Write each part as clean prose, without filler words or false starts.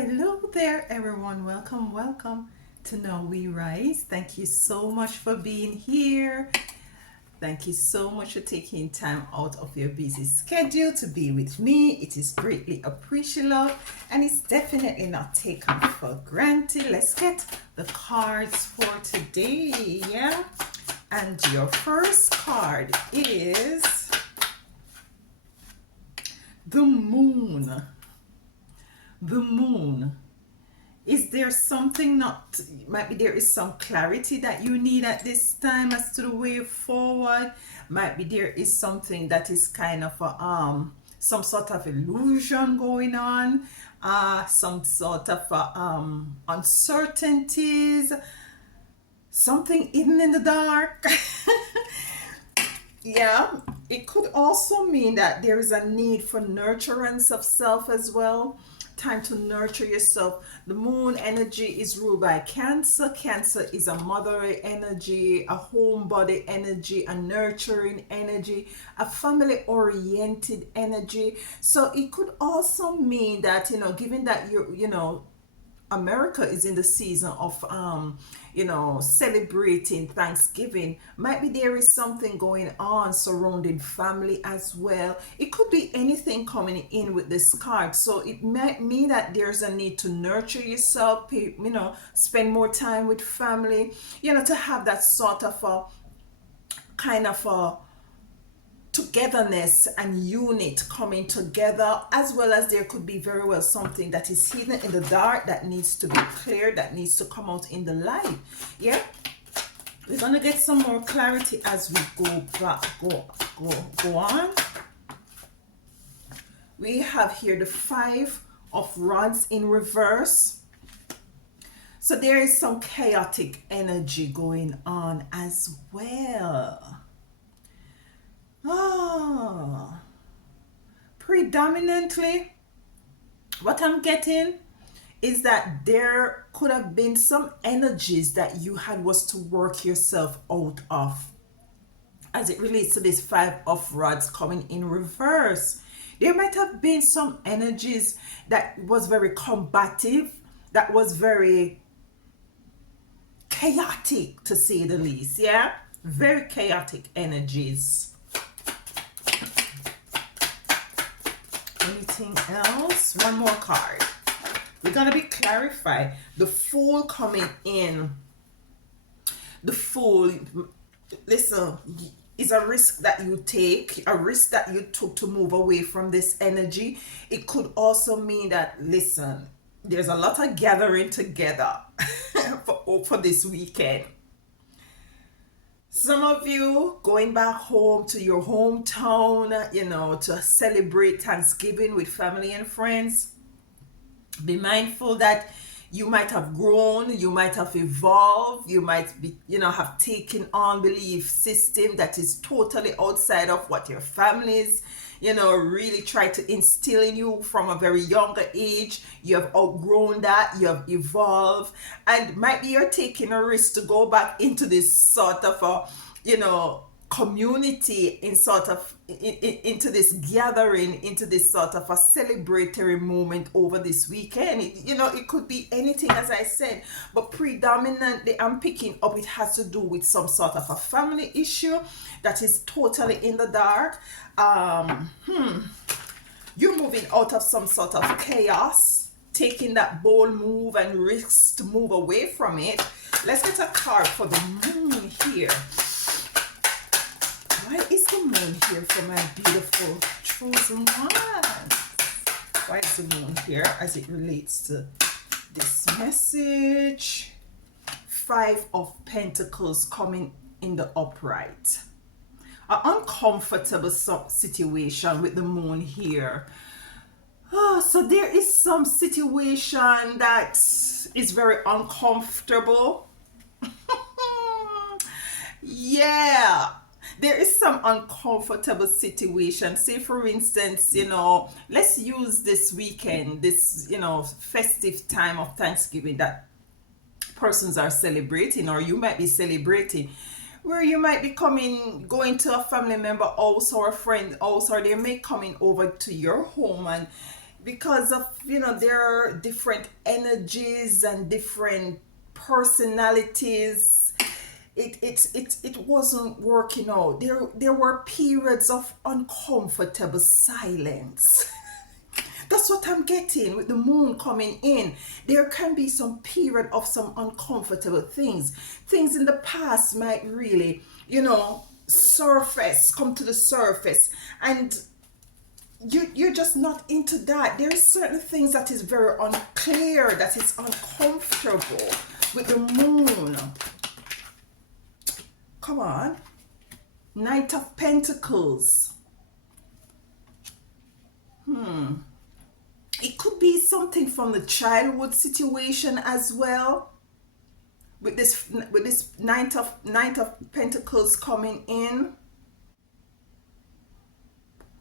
Hello there, everyone. Welcome to Now We Rise. Thank you so much for being here. Thank you so much for taking time out of your busy schedule to be with me. It is greatly appreciated and it's definitely not taken for granted. Let's get the cards for today. Yeah. And your first card is the moon. The moon. Is there something not, might be there is some clarity that you need at this time as to the way forward. Might be there is something that is kind of some sort of illusion going on, some sort of uncertainties, something hidden in the dark. Yeah, it could also mean that there is a need for nurturance of self as well. Time to nurture yourself. The moon energy is ruled by Cancer. Cancer is a motherly energy, a homebody energy, a nurturing energy, a family oriented energy. So it could also mean that, given that America is in the season of celebrating Thanksgiving. Might be there is something going on surrounding family as well. It could be anything coming in with this card. So it might mean that there's a need to nurture yourself, spend more time with family, to have that sort of a kind of a togetherness and unit coming together, as well as there could be very well something that is hidden in the dark that needs to be cleared, that needs to come out in the light. Yeah, we're gonna get some more clarity as we go on. We have here the Five of Rods in reverse. So there is some chaotic energy going on as well. Predominantly, what I'm getting is that there could have been some energies that you had was to work yourself out of as it relates to this Five of Rods coming in reverse. There might have been some energies that was very combative, that was very chaotic to say the least. Yeah, very chaotic energies. Anything else? One more card. We're going to be clarified. The Fool coming in. The Fool, listen, is a risk that you take, a risk that you took to move away from this energy. It could also mean that, listen, there's a lot of gathering together for this weekend. Some of you going back home to your hometown, to celebrate Thanksgiving with family and friends. Be mindful that you might have grown, you might have evolved, you might be, have taken on belief system that is totally outside of what your families, really try to instill in you from a very younger age. You have outgrown that, you have evolved, and might be you're taking a risk to go back into this sort of a, community into this gathering, into this sort of a celebratory moment over this weekend. It could be anything, as I said, but predominantly I'm picking up it has to do with some sort of a family issue that is totally in the dark. You're moving out of some sort of chaos, taking that bold move and risks to move away from it. Let's get a card for the moon here. Why is the moon here for my beautiful chosen ones? Why is the moon here as it relates to this message? Five of Pentacles coming in the upright. An uncomfortable situation with the moon here. So there is some situation that is very uncomfortable. Yeah. There is some uncomfortable situation. Say for instance, let's use this weekend, this, festive time of Thanksgiving that persons are celebrating, or you might be celebrating, where you might be going to a family member house or a friend house, or they may coming over to your home and because of, there are different energies and different personalities. It wasn't working out. There were periods of uncomfortable silence. That's what I'm getting with the moon coming in. There can be some period of some uncomfortable things. Things in the past might really, come to the surface. And you're just not into that. There is certain things that is very unclear, that is uncomfortable with the moon. Come on. Knight of Pentacles. It could be something from the childhood situation as well. With this Knight of Pentacles coming in.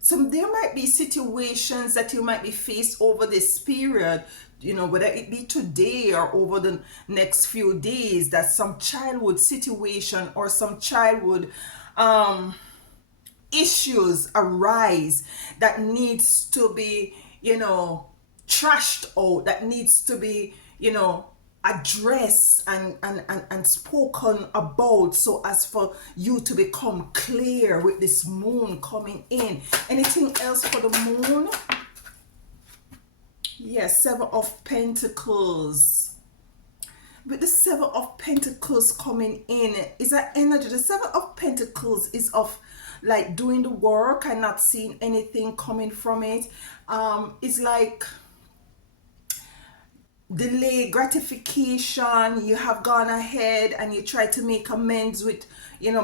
So there might be situations that you might be faced over this period, whether it be today or over the next few days, that some childhood situation or some childhood issues arise that needs to be, trashed out, that needs to be, addressed and spoken about, so as for you to become clear with this moon coming in. Anything else for the moon? Yes, Seven of Pentacles. With the Seven of Pentacles coming in, is that energy? The Seven of Pentacles is of like doing the work and not seeing anything coming from it. It's like delay gratification. You have gone ahead and you try to make amends with,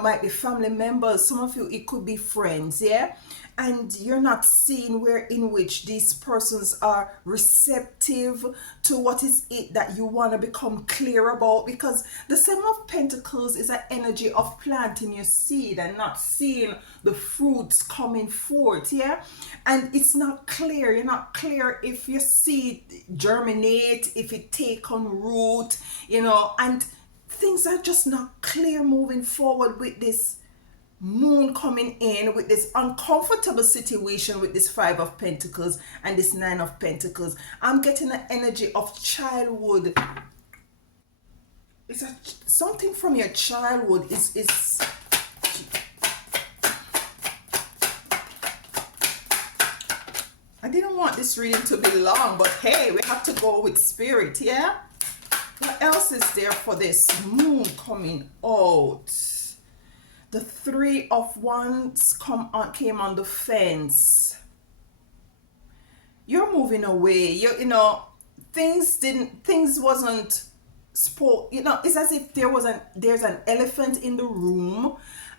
might be family members. Some of you, it could be friends, yeah, and you're not seeing where in which these persons are receptive to what is it that you want to become clear about, because the Seven of Pentacles is an energy of planting your seed and not seeing the fruits coming forth, yeah. And it's not clear. You're not clear if your seed germinate, if it take on root, and things are just not clear moving forward with this moon coming in, with this uncomfortable situation with this Five of Pentacles and this Nine of Pentacles. I'm getting an energy of childhood. It's something from your childhood is I didn't want this reading to be long, but hey, we have to go with spirit, yeah? What else is there for this moon coming out? The Three of Wands came on the fence. You're moving away. Things wasn't spoke. It's as if there's an elephant in the room,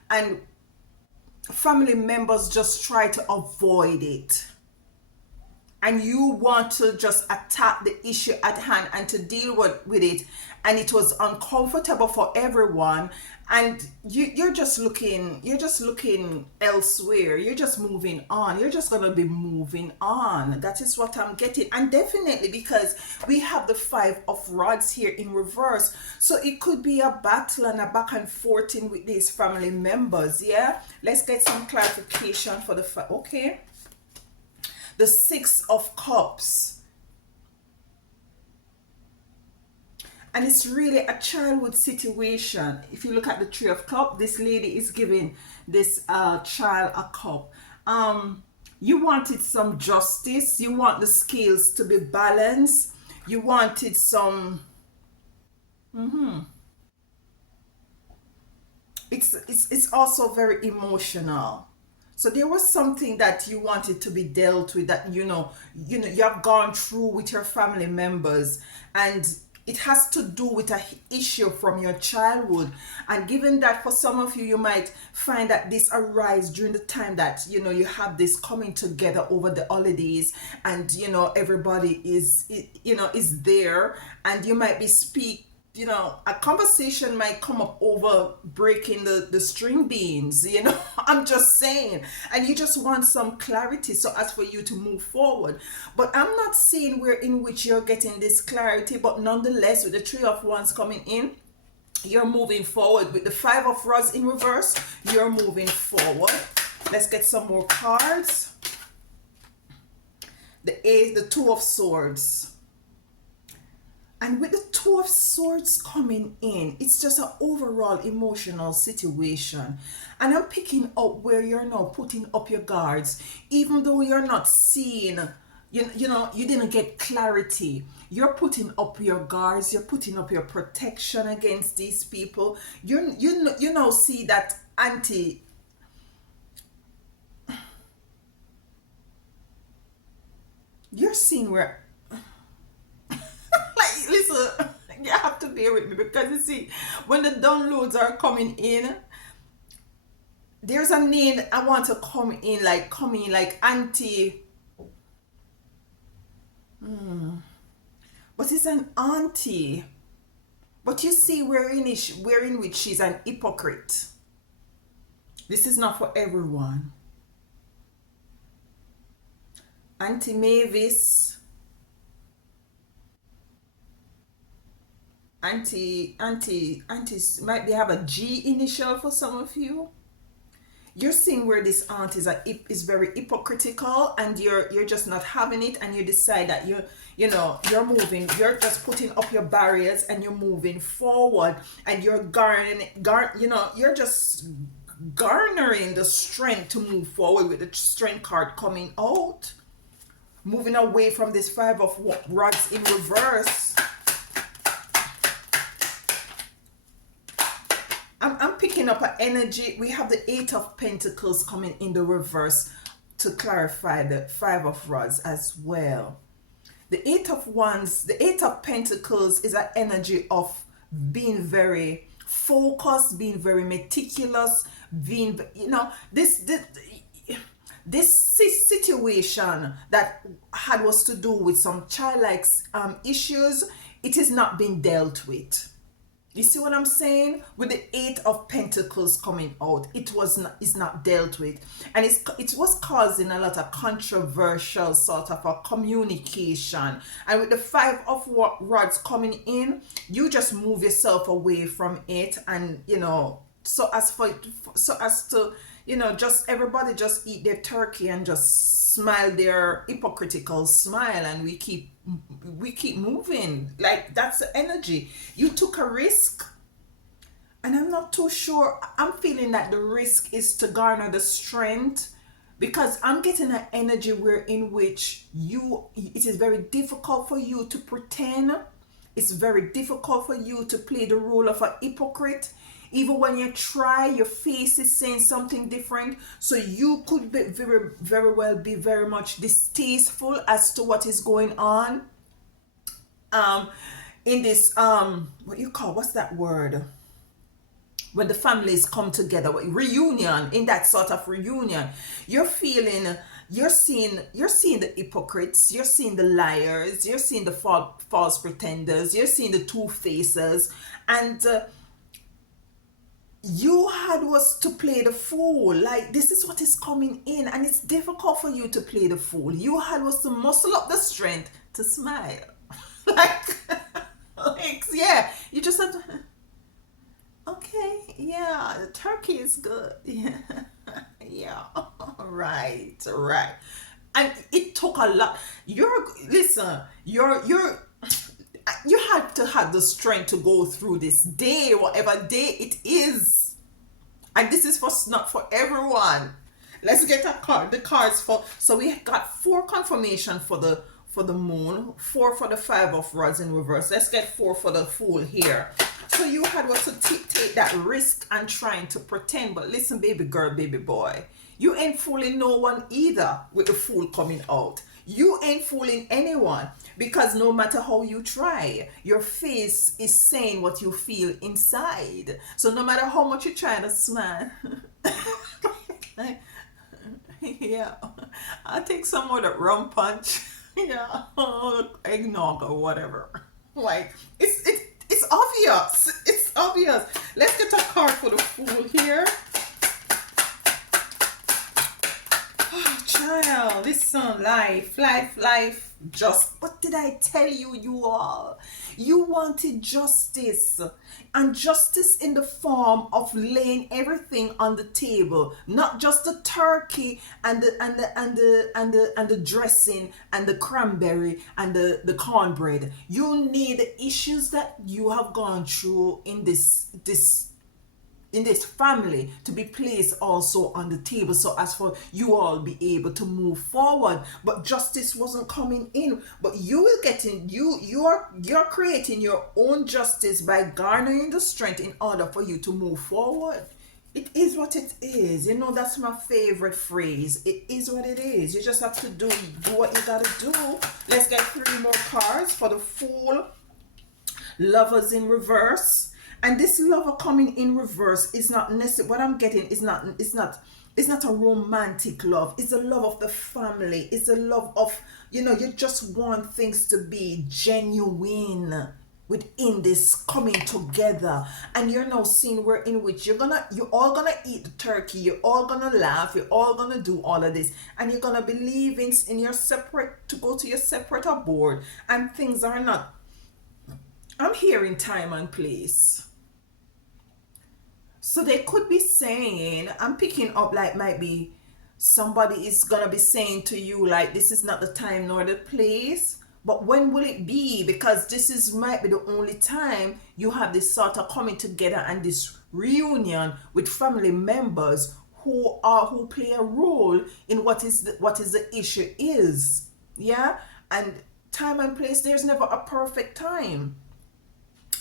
and family members just try to avoid it. And you want to just attack the issue at hand and to deal with it, and it was uncomfortable for everyone, and you're just looking elsewhere. You're just moving on. You're just gonna be moving on. That is what I'm getting. And definitely because we have the Five of Rods here in reverse, so it could be a battle and a back and forth with these family members. Yeah, let's get some clarification for the okay. The Six of Cups. And it's really a childhood situation. If you look at the Three of Cups, this lady is giving this child a cup. You wanted some justice. You want the scales to be balanced. You wanted some... It's also very emotional. So there was something that you wanted to be dealt with, that you have gone through with your family members, and it has to do with an issue from your childhood. And given that for some of you, you might find that this arises during the time that you have this coming together over the holidays, and everybody is there, and you might be a conversation might come up over breaking the string beans, I'm just saying, and you just want some clarity so as for you to move forward. But I'm not seeing where in which you're getting this clarity, but nonetheless, with the Three of Wands coming in, you're moving forward. With the Five of Rods in reverse, you're moving forward. Let's get some more cards. the Two of Swords. And with the Two of Swords coming in, it's just an overall emotional situation. And I'm picking up where you're now putting up your guards, even though you're not seeing, you didn't get clarity. You're putting up your guards, you're putting up your protection against these people. You now see that anti, you're seeing where, like, listen, you have to bear with me because you see, when the downloads are coming in, there's a name I want to come in like anti, but it's an auntie. But you see, wherein which she's an hypocrite. This is not for everyone. Auntie Mavis, aunties might be have a G initial for some of you. You're seeing where this aunt is very hypocritical, and you're just not having it, and you decide that you're moving, you're just putting up your barriers and you're moving forward, and you're you're just garnering the strength to move forward with the strength card coming out, moving away from this Five of Rods in reverse. I'm picking up an energy. We have the Eight of Pentacles coming in the reverse to clarify the Five of Rods as well. The Eight of Wands, the Eight of Pentacles is an energy of being very focused, being very meticulous, being, this situation that was to do with some childlike issues, it is not being dealt with. You see what I'm saying? With the Eight of Pentacles coming out, it's not dealt with, and it was causing a lot of controversial sort of a communication. And with the Five of Rods coming in, you just move yourself away from it, and so as to just everybody just eat their turkey and just smile their hypocritical smile, and we keep moving. Like, that's the energy. You took a risk, and I'm not too sure. I'm feeling that the risk is to garner the strength, because I'm getting an energy in which it is very difficult for you to pretend. It's very difficult for you to play the role of a hypocrite. Even when you try, your face is saying something different. So you could be very, very well be very much distasteful as to what is going on. In this, what's that word? When the families come together, reunion, in that sort of reunion, you're seeing the hypocrites, you're seeing the liars, you're seeing the false pretenders, you're seeing the two-facers, and you was to play the fool. Like, this is what is coming in, and it's difficult for you to play the fool. You was to muscle up the strength to smile. like, yeah, you just have to, okay, yeah, the turkey is good. Yeah, yeah, right. And it took a lot. You have to have the strength to go through this day, whatever day it is. And this is not for everyone. Let's get the cards for. So we got 4 confirmation for the moon, 4 for the Five of Rods in reverse. Let's get 4 for the Fool here. So you was to take that risk and trying to pretend. But listen, baby girl, baby boy, you ain't fooling no one either with the Fool coming out. You ain't fooling anyone, because no matter how you try, your face is saying what you feel inside. So no matter how much you try to smile, yeah, I'll take some more of that rum punch, yeah, eggnog or whatever. Like, it's obvious. It's obvious. Let's get a card for the Fool here. Oh, child, this son, life. Just what did I tell you, you all? You wanted justice, and justice in the form of laying everything on the table, not just the turkey and the dressing and the cranberry and the cornbread. You need the issues that you have gone through in this family to be placed also on the table, so as for you all be able to move forward. But justice wasn't coming in, but you will get in. You're creating your own justice by garnering the strength in order for you to move forward. It is what it is. You know, that's my favorite phrase. It is what it is. You just have to do what you gotta do. Let's get three more cards for the Fool. Lovers in reverse. And this lover coming in reverse is not necessarily what I'm getting. It's not a romantic love. It's a love of the family. It's a love of, you just want things to be genuine within this coming together. And you're now seeing where in which you're all gonna eat the turkey, you're all gonna laugh, you're all gonna do all of this, and you're gonna be leaving in your separate to go to your separate abode, and things are not. I'm hearing time and place. So they could be saying, I'm picking up like might be somebody is gonna be saying to you like this is not the time nor the place. But when will it be? Because this is might be the only time you have this sort of coming together and this reunion with family members who play a role in what is the issue is. Yeah? And time and place, there's never a perfect time,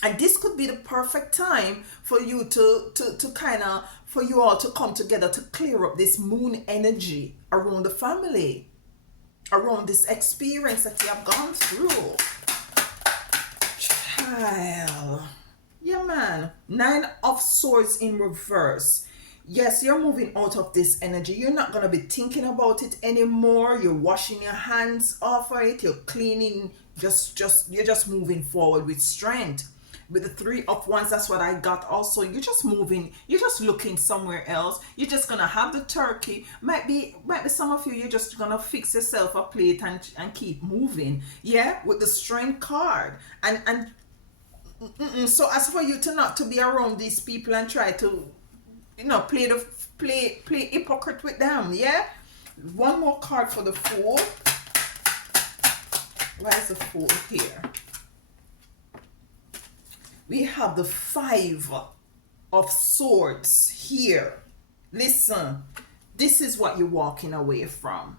and this could be the perfect time for you to kind of for you all to come together to clear up this moon energy around the family, around this experience that you have gone through. Child. Yeah, man. Nine of Swords in reverse. Yes, you're moving out of this energy. You're not going to be thinking about it anymore. You're washing your hands off of it. You're cleaning. You're just moving forward with strength. With the Three of Wands, that's what I got also. You're just moving. You're just looking somewhere else. You're just going to have the turkey. Might be some of you, you're just going to fix yourself a plate and keep moving. Yeah, with the Strength card. So as for you to not to be around these people and try to play hypocrite with them. Yeah. One more card for the Fool. Why is the Fool here? We have the Five of Swords here. Listen, this is what you're walking away from,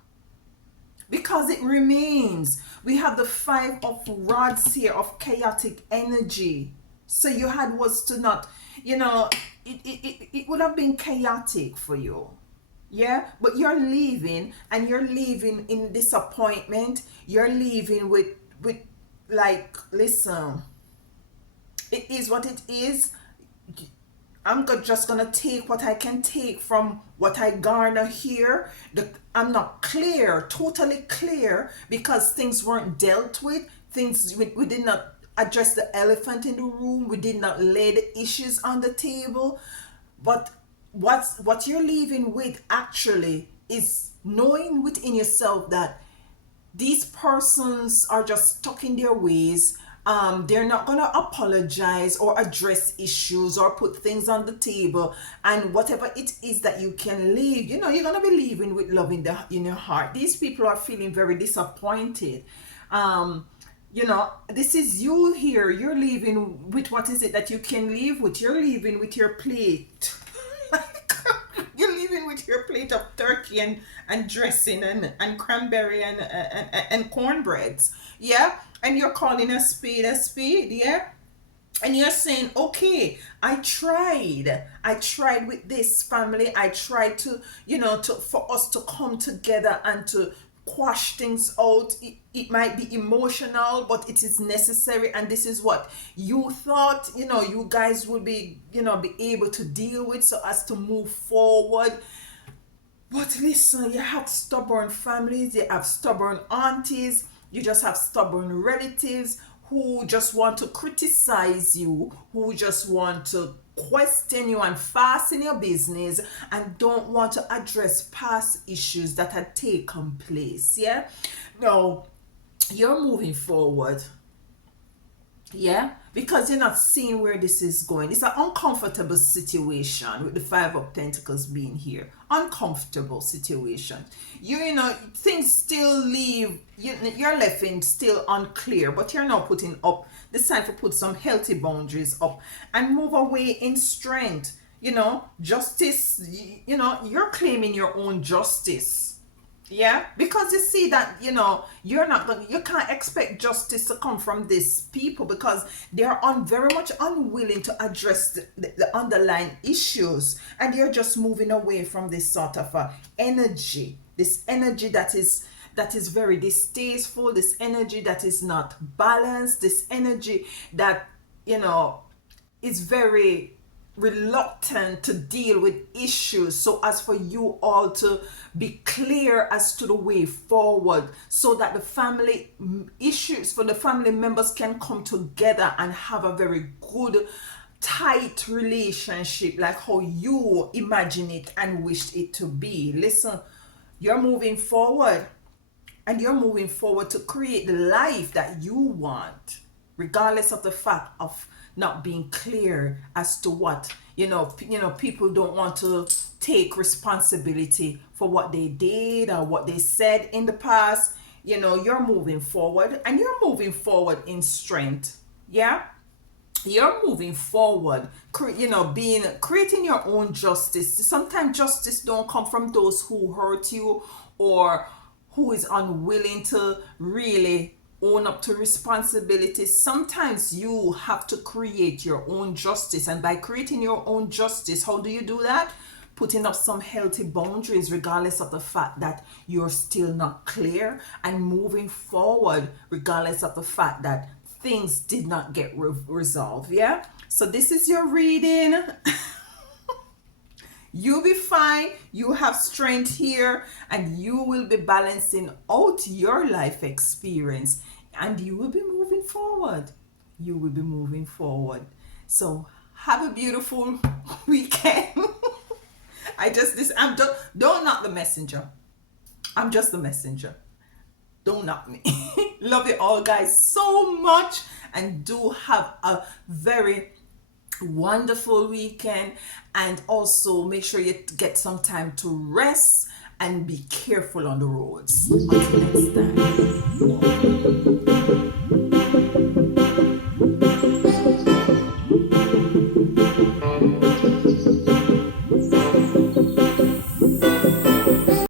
because it remains. We have the Five of Rods here, of chaotic energy. So you had was to not, it would have been chaotic for you. Yeah, but you're leaving, and you're leaving in disappointment. You're leaving with like, listen, it is what it is. Just gonna take what I can take from what I garner here. I'm not clear, totally clear, because things weren't dealt with. We did not address the elephant in the room. We did not lay the issues on the table. But what you're leaving with actually is knowing within yourself that these persons are just stuck in their ways. They're not gonna apologize or address issues or put things on the table. And whatever it is that you can leave, you're gonna be leaving with love in your heart. These people are feeling very disappointed. This is you here. You're leaving with, what is it that you can leave with? You're leaving with your plate. You're leaving with your plate of turkey and dressing and cranberry and cornbreads. Yeah. And you're calling a spade, yeah? And you're saying, okay, I tried with this family. I tried for us to come together and to quash things out. It might be emotional, but it is necessary. And this is what you thought, you guys would be able to deal with, so as to move forward. But listen, you have stubborn families, you have stubborn aunties, you just have stubborn relatives who just want to criticize you, who just want to question you and fasten your business, and don't want to address past issues that had taken place. Yeah. Now, you're moving forward. Yeah, because you're not seeing where this is going. It's an uncomfortable situation with the Five of Pentacles being here. Uncomfortable situation. You know, things still leave, you're left in still unclear, but you're now putting up, decide to put some healthy boundaries up and move away in strength. You know, justice, you know, you're claiming your own justice. Yeah, because you see that, you know, you're not going, you can't expect justice to come from these people because they're very much unwilling to address the underlying issues, and you're just moving away from this sort of energy, this energy that is very distasteful, this energy that is not balanced, this energy that, you know, is very reluctant to deal with issues, so as for you all to be clear as to the way forward, so that the family issues for the family members can come together and have a very good tight relationship like how you imagine it and wished it to be. Listen, you're moving forward, and you're moving forward to create the life that you want, regardless of the fact of not being clear as to what, people don't want to take responsibility for what they did or what they said in the past. You're moving forward, and you're moving forward in strength. Yeah, you're moving forward, being creating your own justice. Sometimes justice don't come from those who hurt you, or who is unwilling to really own up to responsibilities. Sometimes you have to create your own justice, and by creating your own justice, how do you do that? Putting up some healthy boundaries, regardless of the fact that you're still not clear, and moving forward regardless of the fact that things did not get resolved. Yeah, so this is your reading. You'll be fine. You have strength here, and you will be balancing out your life experience, and you will be moving forward. You will be moving forward. So have a beautiful weekend. Don't knock the messenger. I'm just the messenger. Don't knock me. Love you all, guys, so much, and do have a very wonderful weekend. And also make sure you get some time to rest and be careful on the roads. Until next time.